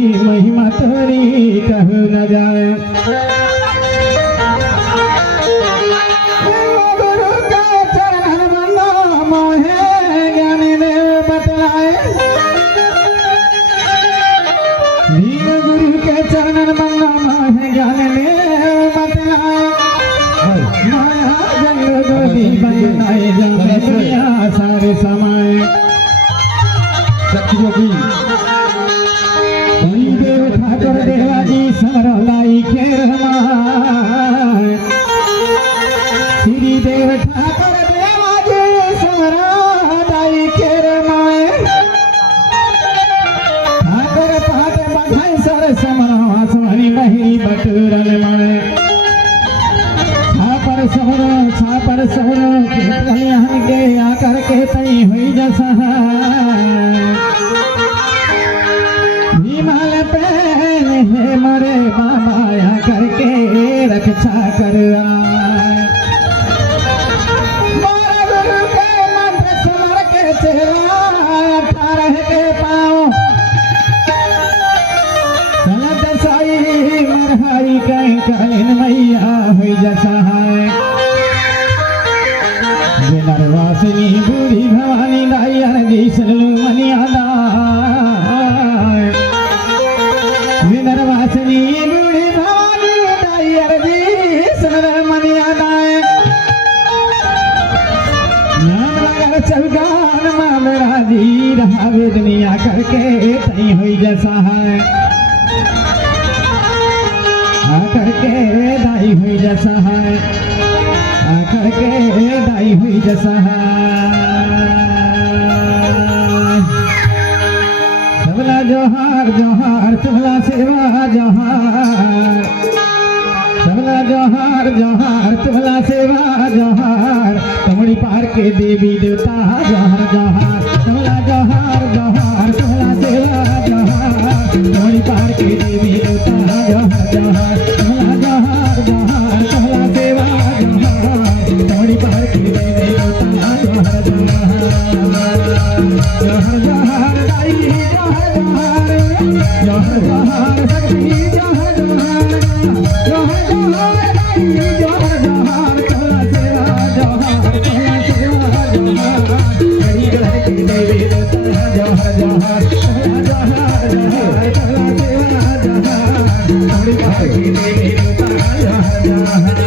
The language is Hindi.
महिमा तेरी कहू न जाए। गुरु के चरण में मोहे ज्ञानी देव बतलाए। गुरु के चरण में मोहे ज्ञानी देव बतलाए। माया जंग गोदी बनाए जाने दुनिया सारे समय। देव ठाकुर देवाजी समरलाई खेर हमारे। श्री देव ठाकुर देवाजी समरलाई खेर माए। ठाकुर पात बधाई सर समरा समरी मही बटूरल माए। छापर सवरो के कल्याण के आकर के तई हुई जसा भीमाल पहन है मरे बाबा करके रक्षा कर गुरु के मंत्र समर के चेहरा 18 के पाँव चलत साई मरहाई कहीं कालीन मैया हुई जसा नरवासिनी बूढ़ी भवानी दाइयर जी सुनलू मनियादा। नरवासिनी बूढ़ी भवानी दाइयर जी सुनलू मनियादा। नाम लगर चौगान में मेरा जी रहा वेदनिया करके तई हुई जैसा है। करके दाई हुई जैसा है। करके दाई हुई जैसा है। सबला जोहार जोहार सबला सेवा जोहार। सबला जोहार जोहार सबला सेवा जोहार। कमड़ी पार के देवी देवता जोहार जोहार। सबला जोहार जोहार सबला सेवा जोहार। कमड़ी पार के देवी देवता जोहार जोहार। सबला जोहार जोहार सबला सेवा जोहार। कमड़ी पार के देवी देवता जोहार जोहार। जोहार जोहार दाई जोहार जोहार। जोहार जोहार शक्ति जोहार जोहार। जोहार जोहार दाई जोहार जोहार। कमला सेवा जोहार कमला सेवा जोहार। हरि घर के देवी देवता जोहार जोहार। कमला जोहार जोहार कमला सेवा जोहार। कमड़ी पार के देवी देवता जोहार जोहार।